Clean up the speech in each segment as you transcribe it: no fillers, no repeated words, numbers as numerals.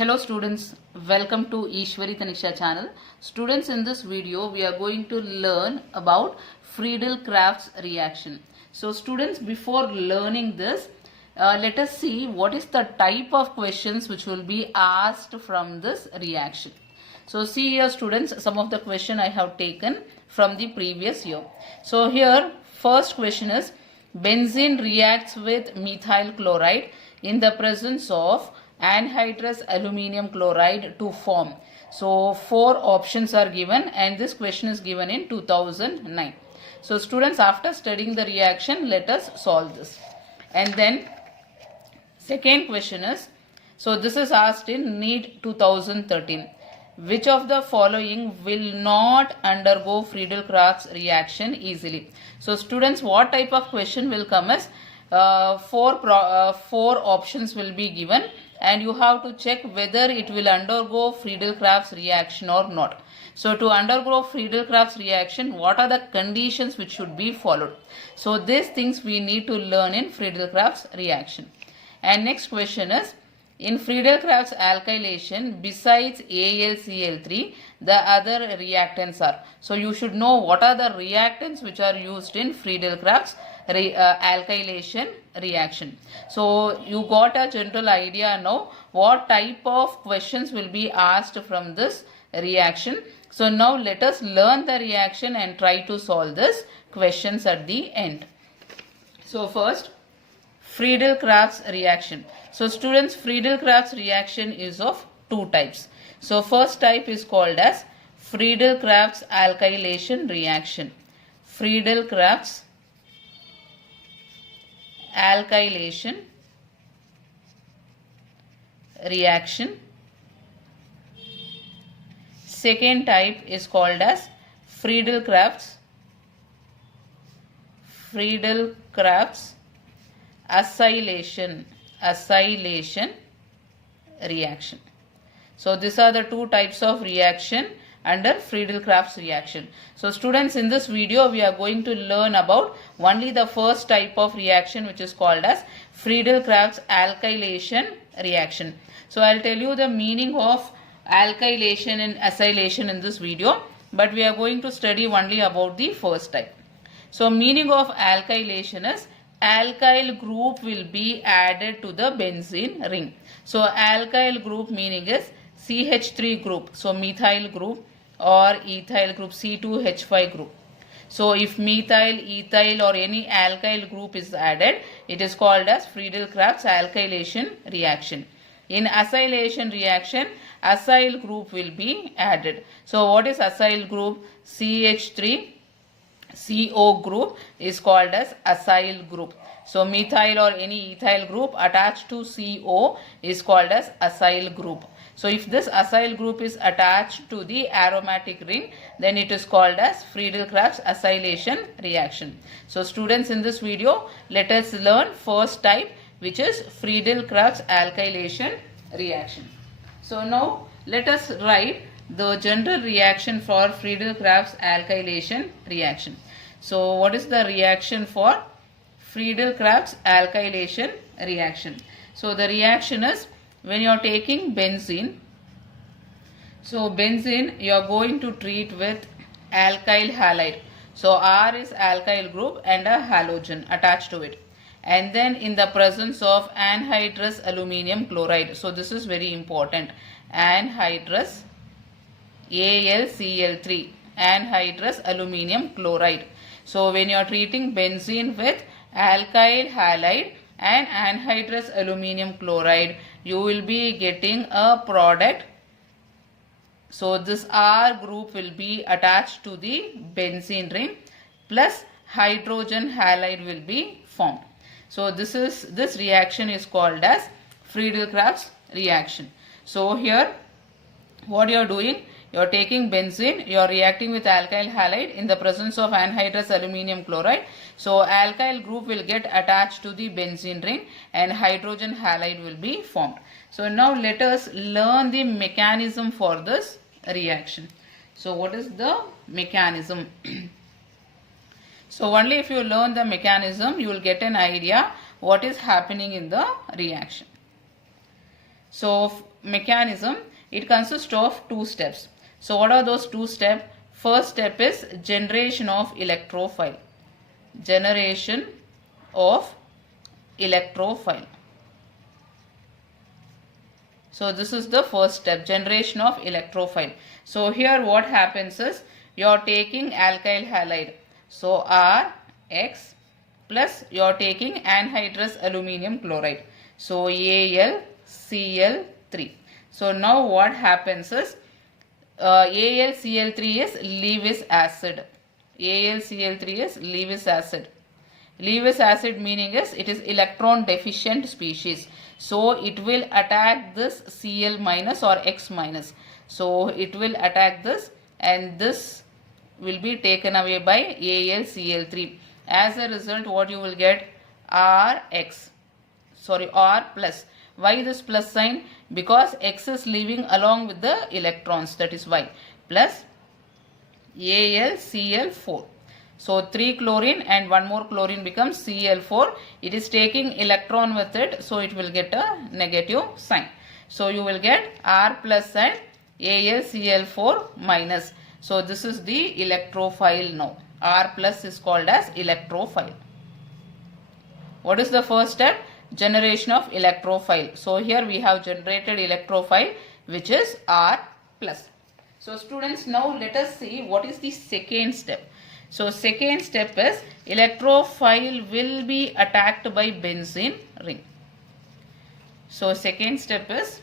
Hello students, welcome to Eshwari Thaniksha channel. Students, in this video we are going to learn about Friedal-Crafts reaction. So students, before learning this, let us see what is the type of questions which will be asked from this reaction. So see here students, some of the question I have taken from the previous year. So here first question is, benzene reacts with methyl chloride in the presence of anhydrous aluminum chloride to form. So four options are given and this question is given in 2009. So students, after studying the reaction, let us solve this. And then second question is, so this is asked in NEET 2013. Which of the following will not undergo Friedal-Crafts reaction easily? So students, what type of question will come as four options will be given and you have to check whether it will undergo Friedal-Crafts reaction or not. So to undergo Friedal-Crafts reaction, what are the conditions which should be followed? So these things we need to learn in Friedal-Crafts reaction. And next question is, in Friedal-Crafts alkylation, besides AlCl3, the other reactants are. So you should know what are the reactants which are used in Friedal-Crafts alkylation reaction. So you got a general idea now what type of questions will be asked from this reaction. So now let us learn the reaction and try to solve this questions at the end. So first, Friedal-Crafts reaction. So students, Friedal-Crafts reaction is of two types. So first type is called as Friedal-Crafts alkylation reaction. Friedal-Crafts alkylation reaction. Second type is called as Friedal-Crafts acylation reaction. So these are the two types of reaction under Friedal-Crafts reaction. So students, in this video we are going to learn about only the first type of reaction, which is called as Friedal-Crafts alkylation reaction. So I'll tell you the meaning of alkylation and acylation in this video, but we are going to study only about the first type. So meaning of alkylation is, alkyl group will be added to the benzene ring. So alkyl group meaning is CH3 group, so methyl group, or ethyl group, C2H5 group. So if methyl, ethyl or any alkyl group is added, it is called as Friedal-Crafts alkylation reaction. In acylation reaction, acyl group will be added. So what is acyl group? CH3 CO group is called as acyl group. So methyl or any ethyl group attached to CO is called as acyl group. So if this acyl group is attached to the aromatic ring, then it is called as Friedal-Crafts acylation reaction. So students, in this video let us learn first type, which is Friedal-Crafts alkylation reaction. So now let us write the general reaction for Friedal-Crafts alkylation reaction. So what is the reaction for Friedal-Crafts alkylation reaction? So the reaction is, when you are taking benzene, so benzene you are going to treat with alkyl halide. So R is alkyl group and a halogen attached to it. And then in the presence of anhydrous aluminum chloride. So this is very important. Anhydrous AlCl3, anhydrous aluminum chloride. So when you are treating benzene with alkyl halide and anhydrous aluminum chloride, you will be getting a product. So this R group will be attached to the benzene ring plus hydrogen halide will be formed. So this reaction is called as Friedal-Crafts reaction. So here what you are doing, you are taking benzene, you are reacting with alkyl halide in the presence of anhydrous aluminum chloride. So alkyl group will get attached to the benzene ring and hydrogen halide will be formed. So now let us learn the mechanism for this reaction. So what is the mechanism? So only if you learn the mechanism, you will get an idea what is happening in the reaction. So mechanism, it consists of two steps. So what are those two steps? First step is generation of electrophile. Generation of electrophile. So this is the first step, generation of electrophile. So here what happens is you are taking alkyl halide. So Rx plus you are taking anhydrous aluminum chloride. So AlCl3. So now what happens is AlCl3 is Lewis acid. AlCl3 is Lewis acid. Lewis acid meaning is it is electron deficient species. So it will attack this Cl minus or X minus. So it will attack this and this will be taken away by AlCl3. As a result, what you will get? R plus. Why this plus sign? Because X is leaving along with the electrons, that is why. Plus AlCl4. So 3 chlorine and 1 more chlorine becomes Cl4. It is taking electron with it, so it will get a negative sign. So you will get R plus and AlCl4 minus. So this is the electrophile now. R plus is called as electrophile. What is the first step? Generation of electrophile. So here we have generated electrophile, which is R plus. So students, now let us see what is the second step. So second step is electrophile will be attacked by benzene ring. So second step is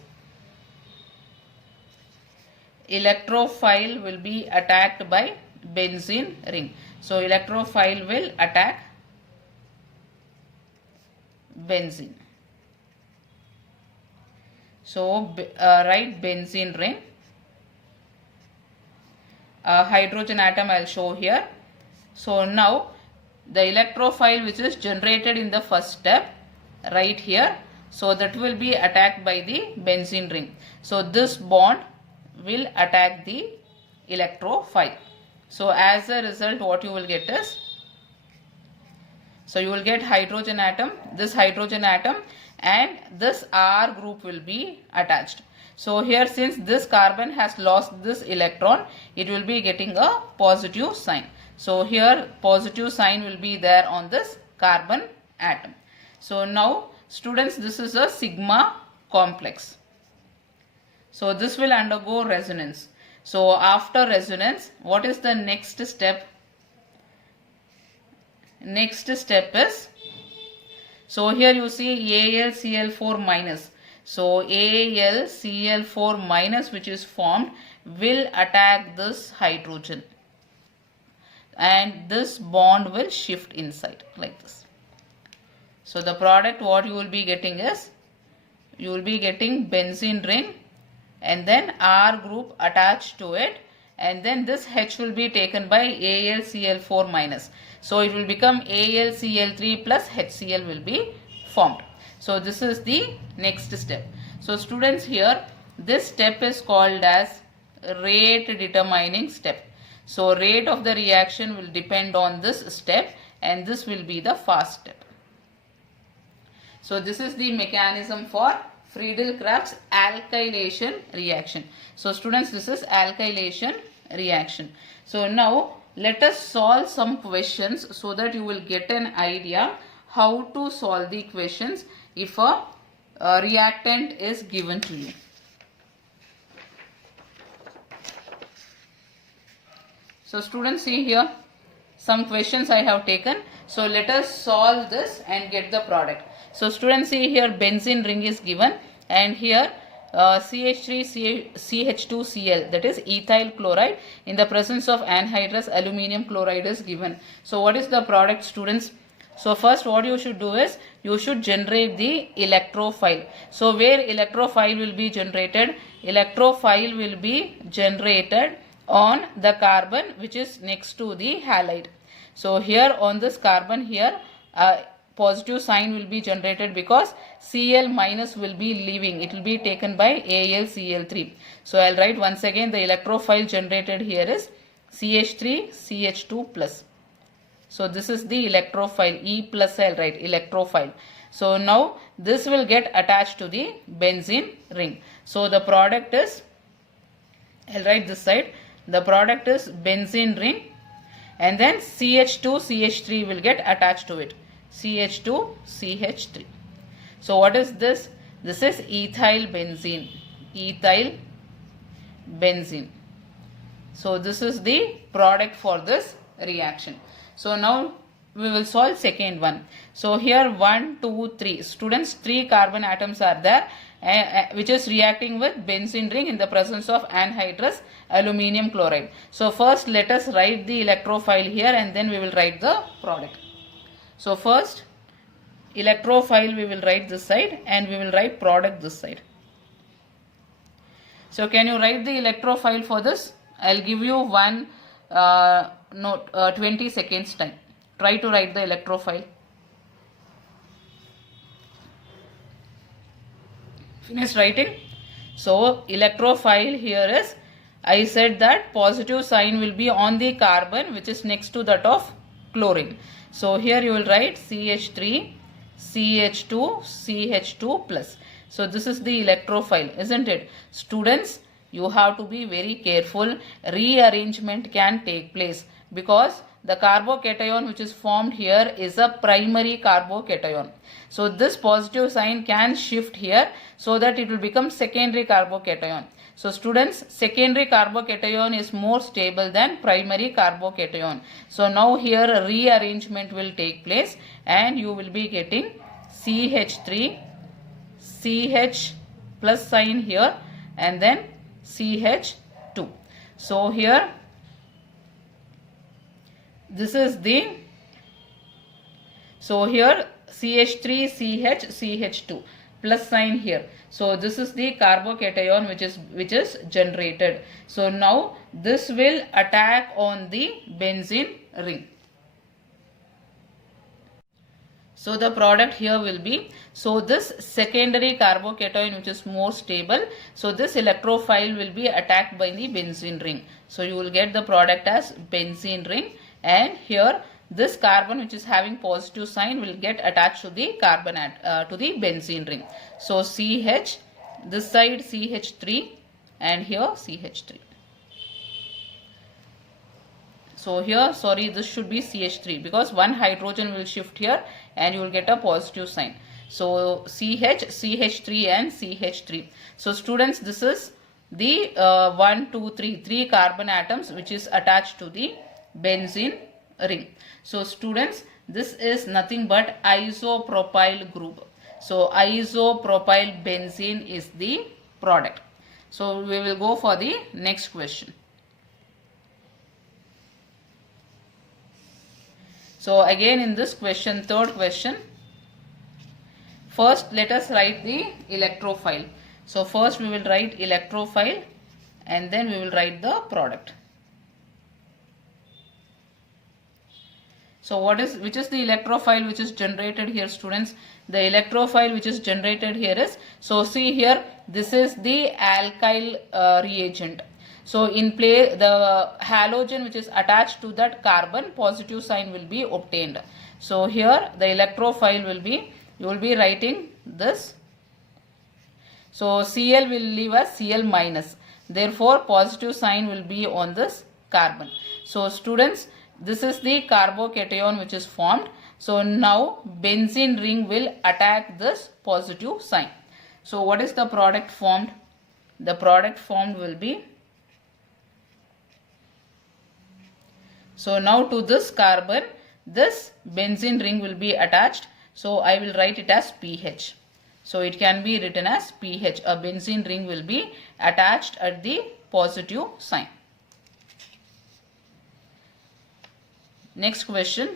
electrophile will be attacked by benzene ring. So electrophile will attack benzene. So write benzene ring. Hydrogen atom I will show here. So now the electrophile which is generated in the first step right here, so that will be attacked by the benzene ring. So this bond will attack the electrophile. So as a result, what you will get is, so you will get hydrogen atom, this hydrogen atom, and this R group will be attached. So here, since this carbon has lost this electron, it will be getting a positive sign. So here positive sign will be there on this carbon atom. So now students, this is a sigma complex. So this will undergo resonance. So after resonance, what is the next step? Next step is, so here you see AlCl4 minus. So AlCl4 minus which is formed will attack this hydrogen. And this bond will shift inside like this. So the product what you will be getting is, you will be getting benzene ring and then R group attached to it, and then this H will be taken by AlCl4 minus. So it will become AlCl3 plus HCl will be formed. So this is the next step. So students, here this step is called as rate determining step. So rate of the reaction will depend on this step, and this will be the fast step. So this is the mechanism for Friedal-Crafts alkylation reaction. So students, this is alkylation reaction. So now let us solve some questions so that you will get an idea how to solve the questions if a reactant is given to you. So students, see here some questions I have taken. So let us solve this and get the product. So students, see here benzene ring is given, and here CH3CH2Cl, that is ethyl chloride, in the presence of anhydrous aluminum chloride is given. So what is the product, students? So first what you should do is, you should generate the electrophile. So where electrophile will be generated? Electrophile will be generated on the carbon which is next to the halide. So here on this carbon here, positive sign will be generated because Cl minus will be leaving. It will be taken by AlCl3. So I'll write once again, the electrophile generated here is CH3CH2 plus. So this is the electrophile, E plus I'll write electrophile. So now this will get attached to the benzene ring. So the product is, I'll write this side, the product is benzene ring, and then CH2 CH3 will get attached to it. CH2 CH3. So what is this? This is ethyl benzene. Ethyl benzene. So this is the product for this reaction. So now we will solve second one. So here 1, 2, 3. Students, 3 carbon atoms are there which is reacting with benzene ring in the presence of anhydrous aluminium chloride. So first let us write the electrophile here and then we will write the product. So first electrophile we will write this side and we will write product this side. So can you write the electrophile for this? I'll give you 20 seconds time. Try to write the electrophile. Finish writing. So electrophile here is, I said that positive sign will be on the carbon which is next to that of chlorine. So here you will write CH3, CH2, CH2 plus. So this is the electrophile, isn't it? Students, you have to be very careful. Rearrangement can take place because the carbocation which is formed here is a primary carbocation. So this positive sign can shift here so that it will become secondary carbocation. So students, secondary carbocation is more stable than primary carbocation. So now here a rearrangement will take place and you will be getting CH3, CH plus sign here and then CH2. So here this is the, so here CH3, CH, CH2 plus sign here. So this is the carbocation which is generated. So now this will attack on the benzene ring. So the product here will be, so this secondary carbocation which is more stable, so this electrophile will be attacked by the benzene ring. So you will get the product as benzene ring, and here this carbon which is having positive sign will get attached to the carbon to the benzene ring. So CH, this side CH3 and here CH3. So here, sorry, this should be CH3 because one hydrogen will shift here and you will get a positive sign. So CH, CH3 and CH3. So students, this is the 3 carbon atoms which is attached to the benzene ring. So students, this is nothing but isopropyl group. So isopropyl benzene is the product. So we will go for the next question. So again in this question, third question, first let us write the electrophile. So first we will write electrophile and then we will write the product. So which is the electrophile which is generated here, students? The electrophile which is generated here is, so see here, this is the alkyl reagent. So in play, the halogen which is attached to that carbon, positive sign will be obtained. So here the electrophile will be, you will be writing this. So Cl will leave as Cl minus. Therefore positive sign will be on this carbon. So students, this is the carbocation which is formed. So now benzene ring will attack this positive sign. So what is the product formed? The product formed will be, so now to this carbon, this benzene ring will be attached. So I will write it as pH. So it can be written as pH. A benzene ring will be attached at the positive sign. Next question.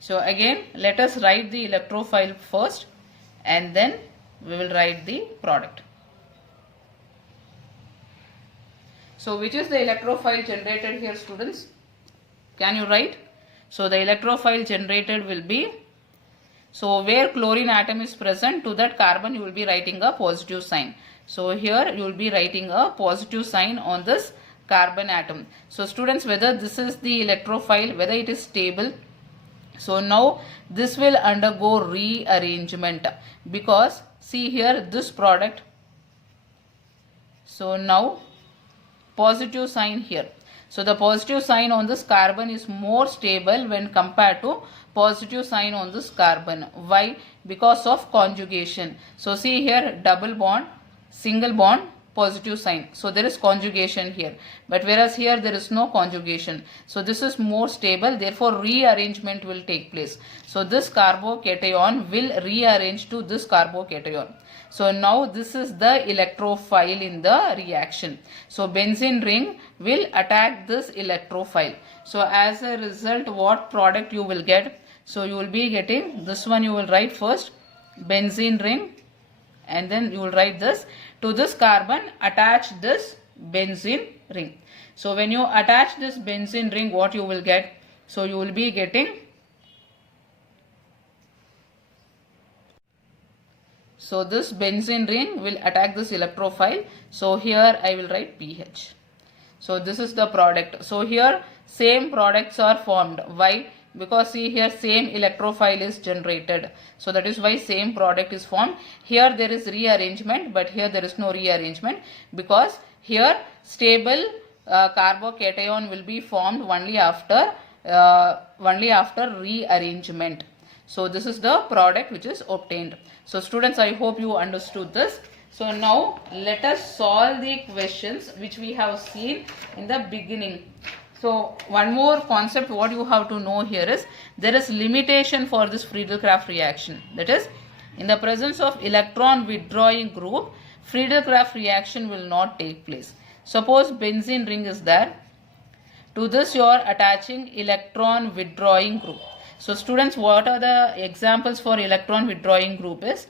So again, let us write the electrophile first and then we will write the product. So which is the electrophile generated here, students? Can you write? So the electrophile generated will be, so where chlorine atom is present, to that carbon you will be writing a positive sign. So here you will be writing a positive sign on this carbon atom. So students, whether this is the electrophile, whether it is stable, So now this will undergo rearrangement, because see here this product. So now positive sign here. So the positive sign on this carbon is more stable when compared to positive sign on this carbon. Why? Because of conjugation. So see here, double bond, single bond, positive sign. So there is conjugation here, but whereas here there is no conjugation. So this is more stable, therefore rearrangement will take place. So this carbocation will rearrange to this carbocation. So now this is the electrophile in the reaction. So benzene ring will attack this electrophile. So as a result, what product you will get? So you will be getting this one. You will write first benzene ring, and then you will write this. To this carbon attach this benzene ring. So when you attach this benzene ring, what you will get? So you will be getting, so this benzene ring will attack this electrophile. So here I will write pH. So this is the product. So here same products are formed. Why? Because see here same electrophile is generated. So that is why same product is formed. Here there is rearrangement, but here there is no rearrangement, because here stable carbocation will be formed only after rearrangement. So this is the product which is obtained. So students, I hope you understood this. So now let us solve the questions which we have seen in the beginning. So one more concept what you have to know here is, there is limitation for this Friedel-Crafts reaction. That is, in the presence of electron withdrawing group, Friedel-Crafts reaction will not take place. Suppose benzene ring is there. To this you are attaching electron withdrawing group. So students, what are the examples for electron withdrawing group is?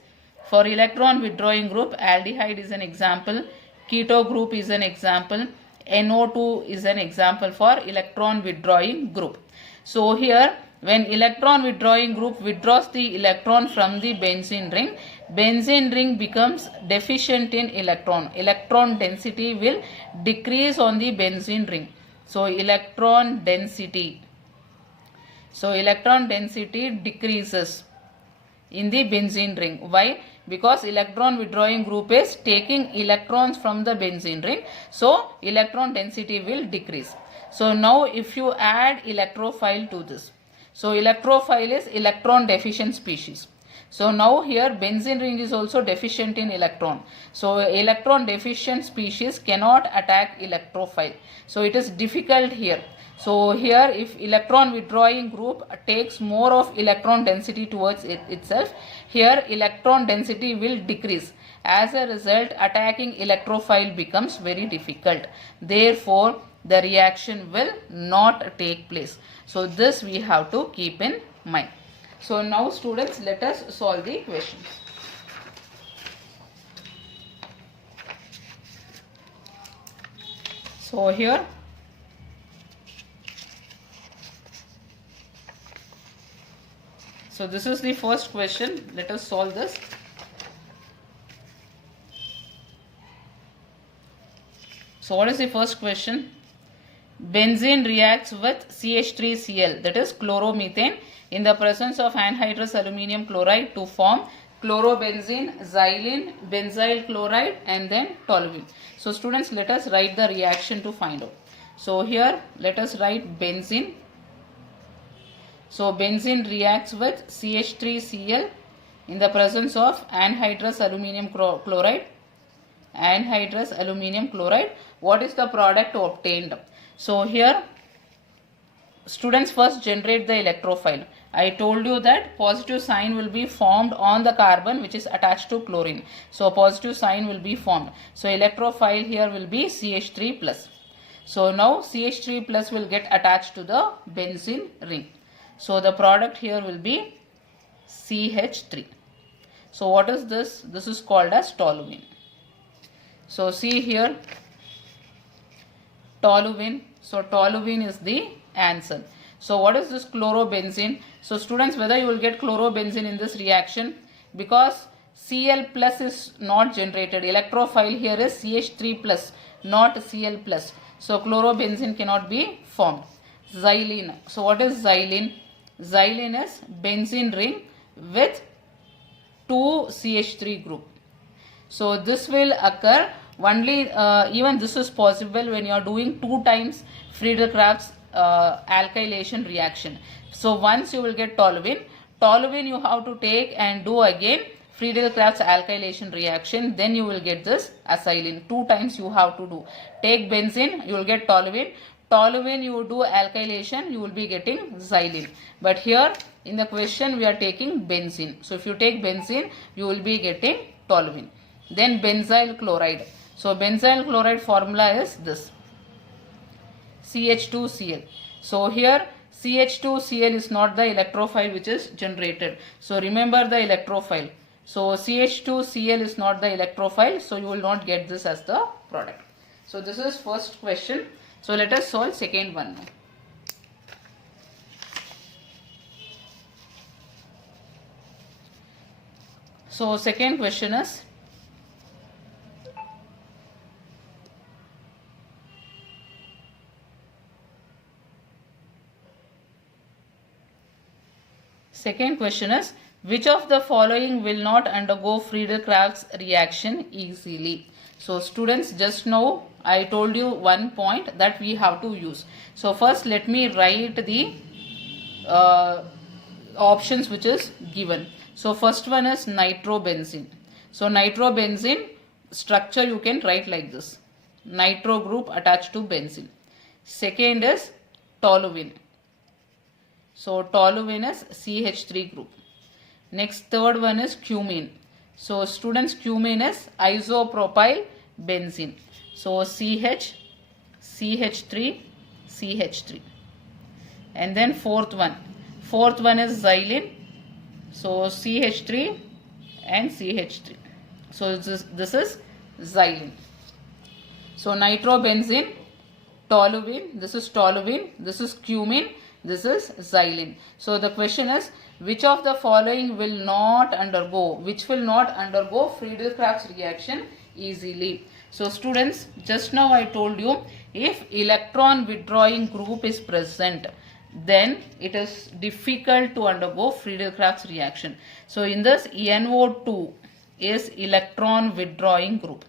For electron withdrawing group, aldehyde is an example, keto group is an example, NO2 is an example for electron withdrawing group. So here when electron withdrawing group withdraws the electron from the benzene ring becomes deficient in electron. Electron density will decrease on the benzene ring. So electron density decreases in the benzene ring. Why? Because electron withdrawing group is taking electrons from the benzene ring. So electron density will decrease. So now if you add electrophile to this, so electrophile is electron deficient species. So now here benzene ring is also deficient in electron. So electron deficient species cannot attack electrophile. So it is difficult here. So here if electron withdrawing group takes more of electron density towards itself, here electron density will decrease. As a result, attacking electrophile becomes very difficult. Therefore, the reaction will not take place. So this we have to keep in mind. So now students, let us solve the questions. So here so this is the first question. Let us solve this. So what is the first question? Benzene reacts with CH3Cl, that is chloromethane, in the presence of anhydrous aluminium chloride to form chlorobenzene, xylene, benzyl chloride, and then toluene. So students, let us write the reaction to find out. So here let us write benzene. So benzene reacts with CH3Cl in the presence of anhydrous aluminium chloride. Anhydrous aluminium chloride. What is the product obtained? So here students, first generate the electrophile. I told you that positive sign will be formed on the carbon which is attached to chlorine. So positive sign will be formed. So electrophile here will be CH3 plus. So now CH3 plus will get attached to the benzene ring. So the product here will be CH3. So what is this? This is called as toluene. So see here, toluene. So toluene is the answer. So what is this chlorobenzene? So students, whether you will get chlorobenzene in this reaction, because Cl plus is not generated. Electrophile here is CH3 plus, not Cl plus. So chlorobenzene cannot be formed. Xylene. So what is xylene? xylene is benzene ring with 2 CH3 group. So this will occur only, even this is possible when you are doing 2 times Friedel-Crafts alkylation reaction. So once you will get toluene you have to take and do again Friedel-Crafts alkylation reaction, then you will get this acetylene. 2 times you have to do. Take benzene, you will get toluene. Toluene you do alkylation, you will be getting xylene. But here in the question we are taking benzene. So if you take benzene, you will be getting toluene. Then benzyl chloride. So benzyl chloride formula is this, CH2Cl. So here CH2Cl is not the electrophile which is generated. So remember the electrophile. So CH2Cl is not the electrophile, so you will not get this as the product. So this is first question. So let us solve second one now. So second question is, which of the following will not undergo Friedel-Crafts reaction easily? So students, just now I told you one point that we have to use. So first let me write the options which is given. So first one is nitrobenzene. So nitrobenzene structure you can write like this, nitro group attached to benzene. Second is toluene. So toluene is CH3 group. Next, third one is cumene. So students, cumene is isopropyl benzene. So CH, CH3, CH3. And then fourth one is xylene. So CH3 and CH3. So this is xylene. So nitrobenzene, toluene, this is toluene, this is cumene, this is xylene. So the question is, which of the following will not undergo Friedel-Crafts reaction easily? So students, just now I told you, if electron withdrawing group is present, then it is difficult to undergo Friedel-Crafts reaction. So in this, NO2 is electron withdrawing group.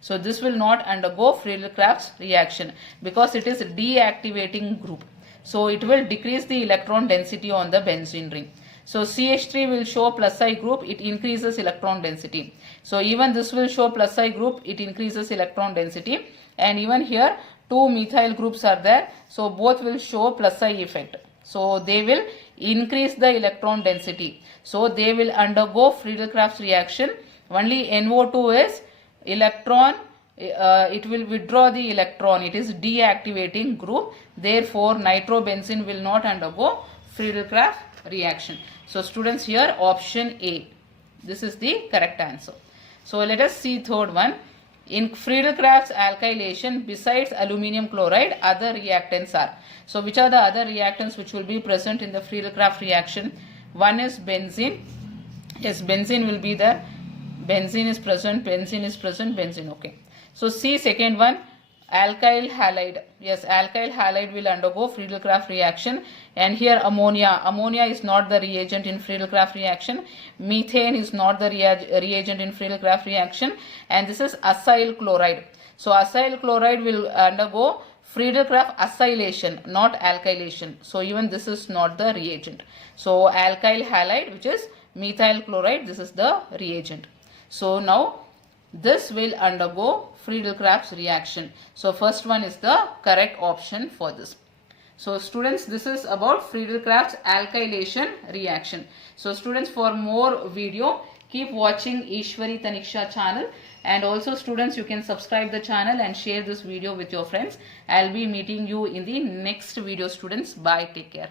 So this will not undergo Friedel-Crafts reaction because it is deactivating group. So it will decrease the electron density on the benzene ring. So CH3 will show plus I group, it increases electron density. So even this will show plus I group, it increases electron density. And even here 2 methyl groups are there. So both will show plus I effect. So they will increase the electron density. So they will undergo Friedel-Crafts reaction. Only NO2 is electron, it will withdraw the electron. It is deactivating group. Therefore nitrobenzene will not undergo Friedel-Crafts reaction. So students, here option A, this is the correct answer. So let us see third one. In Friedel-Crafts alkylation, besides aluminum chloride, other reactants are. So which are the other reactants which will be present in the Friedel-Crafts reaction? One is benzene. Yes, benzene will be there. Benzene is present, benzene is present, benzene. Okay. So see second one, alkyl halide. Yes, alkyl halide will undergo Friedel-Crafts reaction. And here ammonia. Ammonia is not the reagent in Friedel-Crafts reaction. Methane is not the reagent in Friedel-Crafts reaction. And this is acyl chloride. So acyl chloride will undergo Friedel-Crafts acylation, not alkylation. So even this is not the reagent. So alkyl halide, which is methyl chloride, this is the reagent. So now this will undergo Friedel-Crafts reaction. So first one is the correct option for this. So students, this is about Friedel-Crafts alkylation reaction. So students, for more video, keep watching Eshwari Thaniksha channel. And also students, you can subscribe the channel and share this video with your friends. I'll be meeting you in the next video students. Bye. Take care.